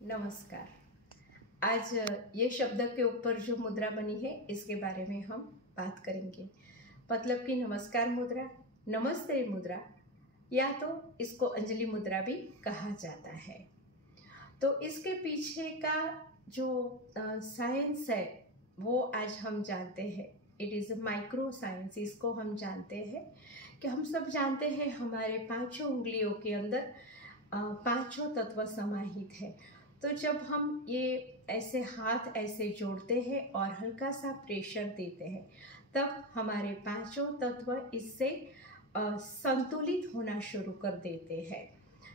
नमस्कार। आज ये शब्द के ऊपर जो मुद्रा बनी है इसके बारे में हम बात करेंगे। मतलब कि नमस्कार मुद्रा, नमस्ते मुद्रा, या तो इसको अंजलि मुद्रा भी कहा जाता है। तो इसके पीछे का जो साइंस है वो आज हम जानते हैं। It is micro science. इसको हम जानते हैं कि हम सब जानते हैं हमारे पांचों उंगलियों के अंदर पांचों तत्व समाहित है। तो जब हम ये ऐसे हाथ ऐसे जोड़ते हैं और हल्का सा प्रेशर देते हैं तब हमारे पांचों तत्व इससे संतुलित होना शुरू कर देते हैं।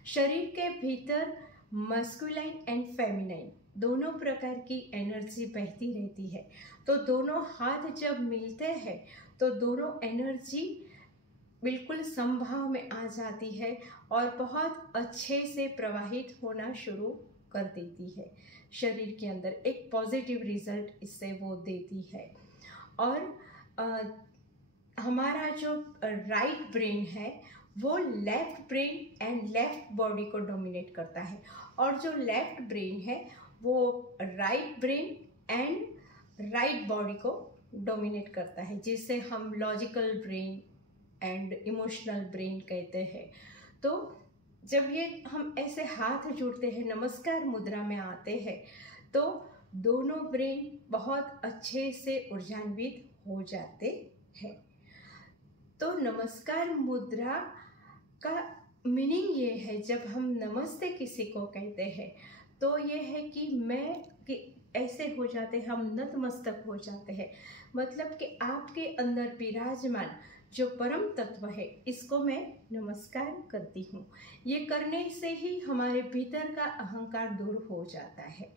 शरीर के भीतर मस्कुलाइन एंड फेमिनाइन दोनों प्रकार की एनर्जी बहती रहती है। तो दोनों हाथ जब मिलते हैं तो दोनों एनर्जी बिल्कुल समभाव में आ जाती है और बहुत अच्छे से प्रवाहित होना शुरू कर देती है। शरीर के अंदर एक पॉजिटिव रिजल्ट इससे वो देती है। और हमारा जो राइट ब्रेन है वो left brain and left body को डोमिनेट करता है, और जो लेफ्ट ब्रेन है वो right brain and right body को डोमिनेट करता है, जिसे हम logical brain and emotional brain कहते हैं। तो जब ये हम ऐसे हाथ जोड़ते हैं, नमस्कार मुद्रा में आते हैं, तो दोनों ब्रेन बहुत अच्छे से ऊर्जान्वित हो जाते हैं। तो नमस्कार मुद्रा का मीनिंग ये है, जब हम नमस्ते किसी को कहते हैं तो ये है कि ऐसे हो जाते हैं, हम नतमस्तक हो जाते हैं। मतलब कि आपके अंदर विराजमान जो परम तत्व है इसको मैं नमस्कार करती हूँ। ये करने से ही हमारे भीतर का अहंकार दूर हो जाता है।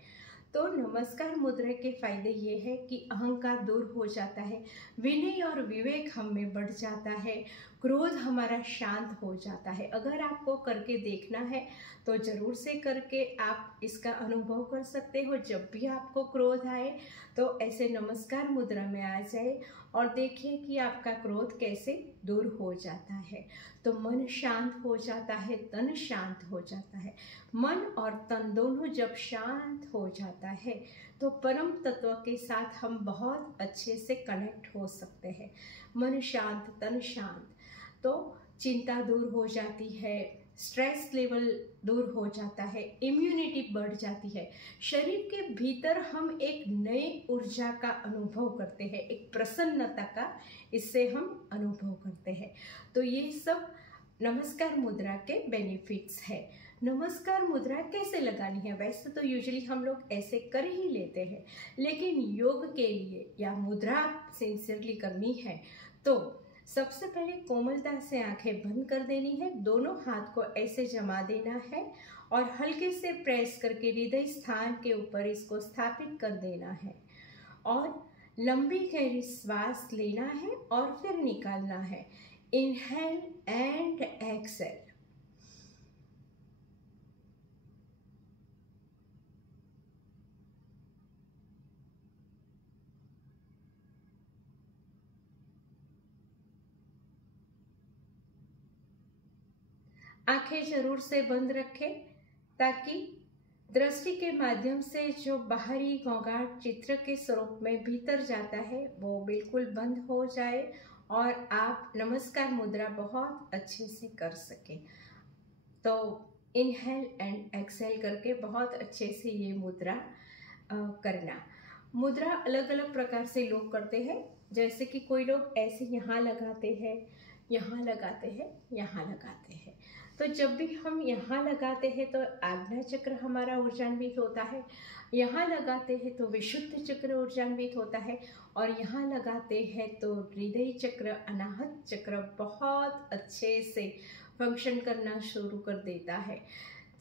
तो नमस्कार मुद्रा के फायदे ये है कि अहंकार दूर हो जाता है, विनय और विवेक हम में बढ़ जाता है, क्रोध हमारा शांत हो जाता है। अगर आपको करके देखना है तो ज़रूर से करके आप इसका अनुभव कर सकते हो। जब भी आपको क्रोध आए तो ऐसे नमस्कार मुद्रा में आ जाए और देखिए कि आपका क्रोध कैसे दूर हो जाता है। तो मन शांत हो जाता है, तन शांत हो जाता है। मन और तन दोनों जब शांत हो जाता है तो परम तत्व के साथ हम बहुत अच्छे से कनेक्ट हो सकते हैं। मन शांत, तन शांत, तो चिंता दूर हो जाती है, स्ट्रेस लेवल दूर हो जाता है, इम्यूनिटी बढ़ जाती है। शरीर के भीतर हम एक नई ऊर्जा का अनुभव करते हैं, एक प्रसन्नता का इससे हम अनुभव करते हैं। तो ये सब नमस्कार मुद्रा के बेनिफिट्स है। नमस्कार मुद्रा कैसे लगानी है? वैसे तो यूजुअली हम लोग ऐसे कर ही लेते हैं, लेकिन योग के लिए या मुद्रा सिंसियरली करनी है तो सबसे पहले कोमलता से आंखें बंद कर देनी है, दोनों हाथ को ऐसे जमा देना है और हल्के से प्रेस करके हृदय स्थान के ऊपर इसको स्थापित कर देना है और लंबी गहरी श्वास लेना है और फिर निकालना है। Inhale and exhale. आंखें जरूर से बंद रखें ताकि दृष्टि के माध्यम से जो बाहरी घोंघाट चित्र के स्वरूप में भीतर जाता है वो बिल्कुल बंद हो जाए और आप नमस्कार मुद्रा बहुत अच्छे से कर सकें। तो इनहेल एंड एक्सेल करके बहुत अच्छे से ये मुद्रा करना। मुद्रा अलग अलग प्रकार से लोग करते हैं, जैसे कि कोई लोग ऐसे यहाँ लगाते हैं, यहाँ लगाते हैं, यहाँ लगाते हैं। तो जब भी हम यहाँ लगाते हैं तो आज्ञा चक्र हमारा ऊर्जान्वित होता है, यहाँ लगाते हैं तो विशुद्ध चक्र ऊर्जान्वित होता है, और यहाँ लगाते हैं तो हृदय चक्र, अनाहत चक्र बहुत अच्छे से फंक्शन करना शुरू कर देता है,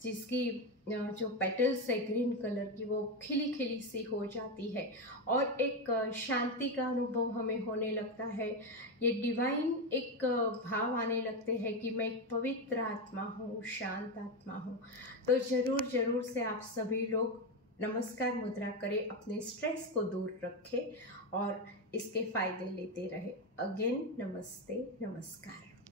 जिसकी जो पेटल्स है ग्रीन कलर की वो खिली खिली सी हो जाती है और एक शांति का अनुभव हमें होने लगता है। ये डिवाइन एक भाव आने लगते हैं कि मैं एक पवित्र आत्मा हूँ, शांत आत्मा हूँ। तो ज़रूर से आप सभी लोग नमस्कार मुद्रा करें, अपने स्ट्रेस को दूर रखें और इसके फ़ायदे लेते रहे। अगेन नमस्ते, नमस्कार।